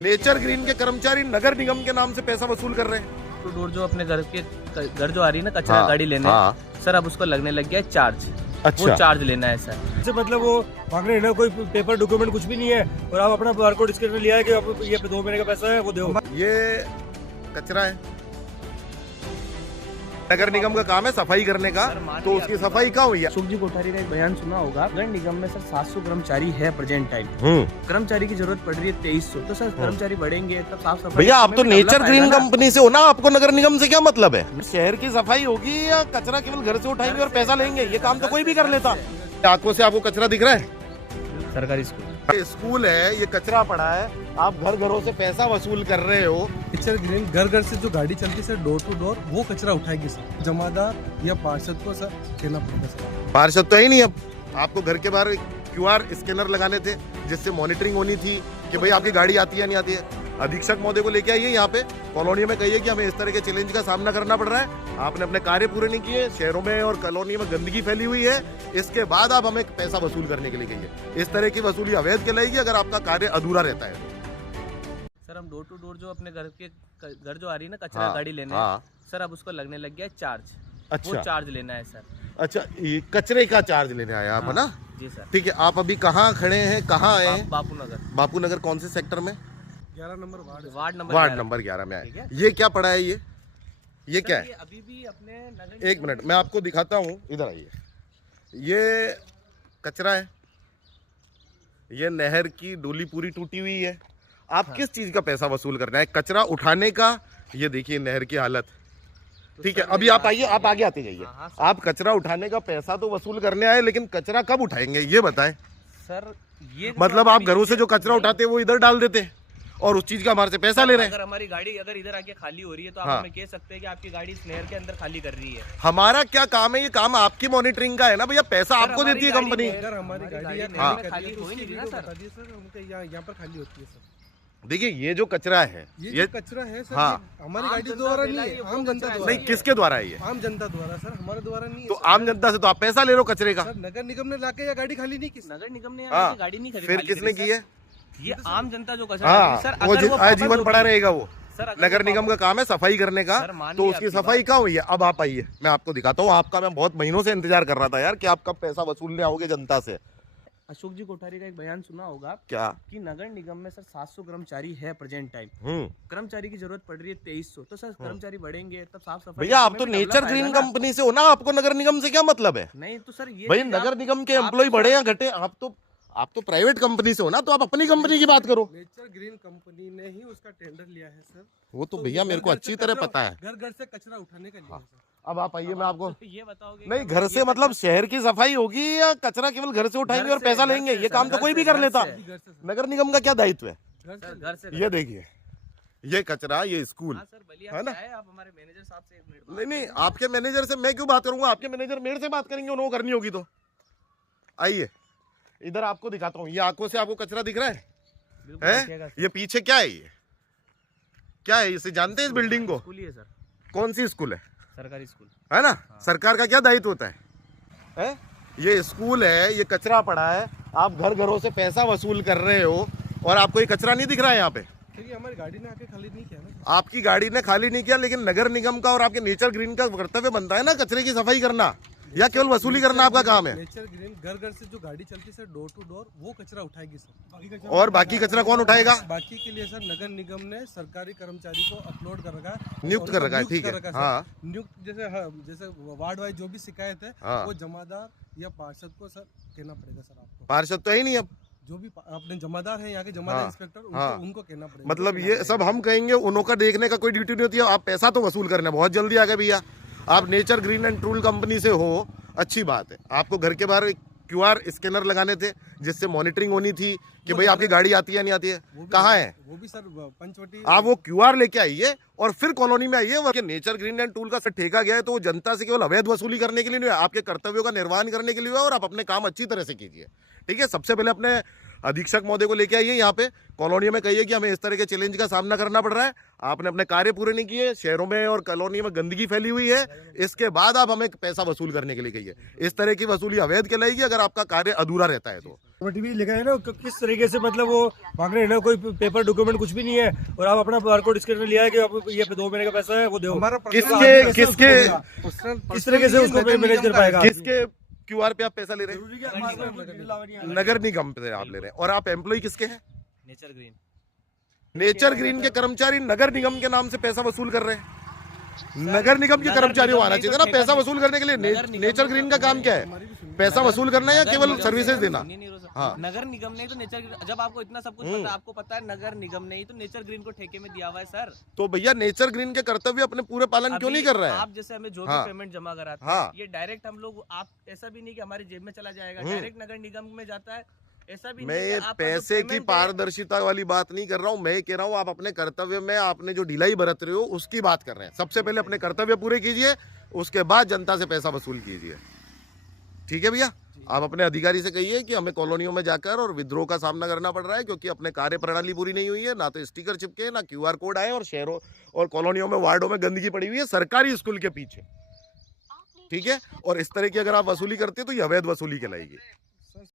Nature green के कर्मचारी नगर निगम के नाम से पैसा वसूल कर रहे हैं। तो डोर जो अपने घर जो आ रही है ना कचरा गाड़ी लेने, सर अब उसको लगने लग गया है चार्ज। अच्छा। वो चार्ज लेना है सर। से मतलब वो मांग रहे हैं ना, कोई पेपर डॉक्यूमेंट कुछ भी नहीं है और आप अपना बारकोड स्कैनर लिया है कि आप ये 2 महीने का पैसा है वो दो। ये कचरा है, नगर निगम का काम है सफाई करने का, तो उसकी सफाई कहाँ हुई है? अशोक जी कोठारी का एक बयान सुना होगा, नगर निगम में सर 700 कर्मचारी है प्रेजेंट टाइम। कर्मचारी की जरूरत पड़ रही है 2300, तो सर कर्मचारी बढ़ेंगे तब साफ सफाई। भैया आप तो नेचर ग्रीन कंपनी से हो ना, आपको नगर निगम से क्या मतलब है? शहर की सफाई होगी या कचरा केवल घर से उठाएंगे और पैसा लेंगे? ये काम तो कोई भी कर लेता। आंखों से आपको कचरा दिख रहा है? सरकारी स्कूल स्कूल है, ये कचरा पड़ा है, आप घर घरों से पैसा वसूल कर रहे हो। नेचर ग्रीन घर घर से जो गाड़ी चलती है सर, डोर टू डोर, वो कचरा उठाएगी सर। जमादार या पार्षद को सर कहना पड़ेगा सर। पार्षद तो है ही नहीं। अब आपको घर के बाहर QR स्कैनर लगाने थे जिससे मॉनिटरिंग होनी थी कि भाई आपकी गाड़ी आती है नहीं आती है। अधीक्षक महोदय को लेके आइए यहाँ पे कॉलोनी में, कहिए कि हमें इस तरह के चैलेंज का सामना करना पड़ रहा है, आपने अपने कार्य पूरे नहीं किए, शहरों में और कॉलोनी में गंदगी फैली हुई है, इसके बाद आप हमें पैसा वसूल करने के लिए कहिए। इस तरह की वसूली अवैध कहलाएगी अगर आपका कार्य अधूरा रहता है। सर हम डोर टू डोर जो अपने घर जो आ रही है ना कचरा गाड़ी लेने, सर अब उसको लगने लग गया है चार्ज। अच्छा। वो चार्ज लेना है सर। अच्छा, ये कचरे का चार्ज लेने आया आप, है ना? जी सर। ठीक है, आप अभी कहाँ खड़े हैं, कहाँ आए हैं? बापू नगर। बापू नगर कौन से सेक्टर में? 11 नंबर वार्ड नंबर 11 में आए। ये क्या पड़ा है? ये क्या है? अभी भी अपने एक मिनट मैं आपको दिखाता हूँ, इधर आइए। ये कचरा है, ये नहर की डोली पूरी टूटी हुई है। आप किस चीज का पैसा वसूल करना है? कचरा उठाने का। ये देखिए नहर की हालत। ठीक है, अभी आप आइए, आप आगे आते जाइए। आप कचरा उठाने का पैसा तो वसूल करने आए, लेकिन कचरा कब उठाएंगे ये बताएं सर। ये मतलब आप घरों से जो कचरा उठाते हैं वो इधर डाल देते हैं और उस चीज का हमारे से पैसा ले रहे हैं। अगर हमारी गाड़ी अगर इधर आके खाली हो रही है तो आप हमें कह सकते हैं कि आपकी गाड़ी इस नहर के अंदर खाली कर रही है। हमारा क्या काम है? ये काम आपकी मॉनिटरिंग का है ना भैया, पैसा आपको देती है कंपनी। अगर हमारी गाड़ी खाली हो ही नहीं रही ना सर। यहाँ पर खाली होती है सर। देखिए ये जो कचरा है, ये कचरा है सर, हाँ, हमारी गाड़ी द्वारा नहीं है, आम जनता द्वारा। नहीं, किसके द्वारा है ये? आम जनता द्वारा सर, हमारे द्वारा नहीं है। तो आम जनता से तो आप पैसा ले रहे हो कचरे का। सर नगर निगम ने लाके या गाड़ी खाली नहीं की। नगर निगम ने हाँ, गाड़ी नहीं खरीदी, फिर किसने की है? ये आम जनता जो कचरा हाँ, सर, वो आजीवन पड़ा रहेगा वो। सर नगर निगम का काम है सफाई करने का, तो उसकी सफाई कहाँ हुई है? अब आप आइए, मैं आपको दिखाता हूँ। आपका मैं बहुत महीनों से इंतजार कर रहा था यार कि आप कब पैसा वसूलने आओगे जनता से। अशोक जी कोठारी का एक बयान सुना होगा क्या? कि नगर निगम में सर 700 कर्मचारी है प्रेजेंट टाइम। कर्मचारी की जरूरत पड़ रही है 2300, तो सर कर्मचारी बढ़ेंगे तब साफ सफाई। भैया आप तो नेचर ग्रीन कंपनी से हो ना, आपको नगर निगम से क्या मतलब है? नहीं तो सर ये भाई नगर निगम के एम्प्लॉय बढ़े या घटे, आप तो प्राइवेट कंपनी से हो ना, तो आप अपनी कंपनी की बात करो। नेचर ग्रीन कंपनी ने ही उसका टेंडर लिया है सर। वो तो भैया मेरे को अच्छी तरह पता है। घर घर से कचरा उठाने का लिया है सर। अब आप आइए, मैं आपको ये बताओगे नहीं, घर से मतलब शहर की सफाई होगी या कचरा केवल घर से उठाएंगे और पैसा लेंगे? ये काम तो कोई भी कर लेता। नगर निगम का क्या दायित्व है? घर से ये देखिए, ये कचरा, ये स्कूल है ना? आप हमारे मैनेजर साहब से 1 मिनट। नहीं नहीं, आपके मैनेजर से मैं क्यों बात करूंगा? आपके मैनेजर मेरे से बात करेंगे, उन्होंने करनी होगी तो। आइए इधर आपको दिखाता हूँ। ये आंखों से आपको कचरा दिख रहा है? ये पीछे क्या है? ये क्या है? इसे जानते हैं इस बिल्डिंग को? स्कूल ही है सर। कौन सी स्कूल है? सरकारी स्कूल है ना? सरकार का क्या दायित्व होता है? ये स्कूल है, ये कचरा पड़ा है, आप घर घरों से पैसा वसूल कर रहे हो और आपको ये कचरा नहीं दिख रहा है यहाँ पे? क्योंकि हमारी गाड़ी ने आके खाली नहीं किया ना। आपकी गाड़ी ने खाली नहीं किया, लेकिन नगर निगम का और आपके नेचर ग्रीन का कर्तव्य बनता है ना कचरे की सफाई करना, या केवल वसूली करना आपका काम है? नेचर ग्रीन घर घर से जो गाड़ी चलती है सर, डोर टू डोर, वो कचरा उठाएगी सर। और बाकी कचरा कौन उठाएगा? बाकी के लिए सर नगर निगम ने सरकारी कर्मचारी को अपलोड कर रखा है, नियुक्त कर रखा है। ठीक है, हाँ, नियुक्त जैसे वार्ड वाइज जो भी शिकायत है वो जमादार या पार्षद को सर कहना पड़ेगा सर। आपको पार्षद तो है ही नहीं। अब जो भी अपने जमादार है यहाँ के जमादार इंस्पेक्टर, उनको कहना पड़ेगा। मतलब ये सब हम कहेंगे, उन्हों का देखने का कोई ड्यूटी नहीं होती है। आप पैसा तो वसूल करना बहुत जल्दी आ गए भैया। आप nature green and tool company से हो, अच्छी बात है। आपको घर के बाहर QR स्कैनर लगाने थे जिससे मॉनिटरिंग होनी थी कि भाई आपकी गाड़ी आती है नहीं आती है। कहाँ है वो भी सर? पंचवटी। आप वो QR लेके आइए और फिर कॉलोनी में आइए। नेचर ग्रीन एंड टूल का सर ठेका गया है तो वो जनता से केवल अवैध वसूली करने के लिए नहीं है, आपके कर्तव्यों का निर्वहन करने के लिए है, और आप अपने काम अच्छी तरह से कीजिए। ठीक है, सबसे पहले अपने अधीक्षक महोदय को लेके आइए यहाँ पे कॉलोनी में, कहिए कि हमें इस तरह के चैलेंज का सामना करना पड़ रहा है, आपने अपने कार्य पूरे नहीं किए, शहरों में और कॉलोनी में गंदगी फैली हुई है, इसके बाद आप हमें पैसा वसूल करने के लिए कहिए। इस तरह की वसूली अवैध कहलाएगी अगर आपका कार्य अधूरा रहता है तो। टीवी लिखा है ना किस तरीके से, मतलब वो मांग रहे हैं ना, कोई पेपर डॉक्यूमेंट कुछ भी नहीं है और आप अपना बारकोड स्कैनर लिया है कि आप ये 2 महीने का पैसा है वो दो। हमारा किस तरीके से उसको मैनेज कर पाएगा? किसके क्यूआर पे आप पैसा ले रहे हैं? नगर निगम पे आप ले रहे हैं। और आप एम्प्लॉय किसके हैं? Nature green. नेचर ग्रीन के कर्मचारी नगर निगम के नाम से पैसा वसूल कर रहे हैं। नगर निगम के कर्मचारी आना चाहिए था ना पैसा वसूल करने के लिए। नेचर ग्रीन का काम क्या है? पैसा वसूल करना है या केवल सर्विसेज देना? हाँ। नगर निगम ने तो नेचर, जब आपको इतना सब कुछ पता है, आपको पता है नगर निगम ने ही तो नेचर ग्रीन को ठेके में दिया हुआ है सर। तो भैया नेचर ग्रीन के कर्तव्य अपने पूरे पालन क्यों नहीं कर रहे हैं? आप जैसे हमें जो भी हाँ। पेमेंट जमा कराते हैं, हाँ। ये डायरेक्ट हम लोग, आप ऐसा भी नहीं कि हमारी जेब में चला जाएगा, डायरेक्ट नगर निगम में जाता है। ऐसा भी मैं नहीं ये कि आपका जो पैसे की पेमेंट है- पारदर्शिता वाली बात नहीं कर रहा हूँ। मैं कह रहा हूँ आप अपने कर्तव्य में आपने जो ढिलाई बरत रहे हो उसकी बात कर रहे हैं। सबसे पहले अपने कर्तव्य पूरे कीजिए, उसके बाद जनता से पैसा वसूल कीजिए। ठीक है भैया, आप अपने अधिकारी से कहिए कि हमें कॉलोनियों में जाकर और विद्रोह का सामना करना पड़ रहा है क्योंकि अपने कार्य प्रणाली पूरी नहीं हुई है, ना तो स्टिकर चिपके, ना क्यूआर कोड आए, और शहरों और कॉलोनियों में वार्डों में गंदगी पड़ी हुई है सरकारी स्कूल के पीछे। ठीक है, और इस तरह की अगर आप वसूली करते हैं तो ये अवैध वसूली कहलाएगी।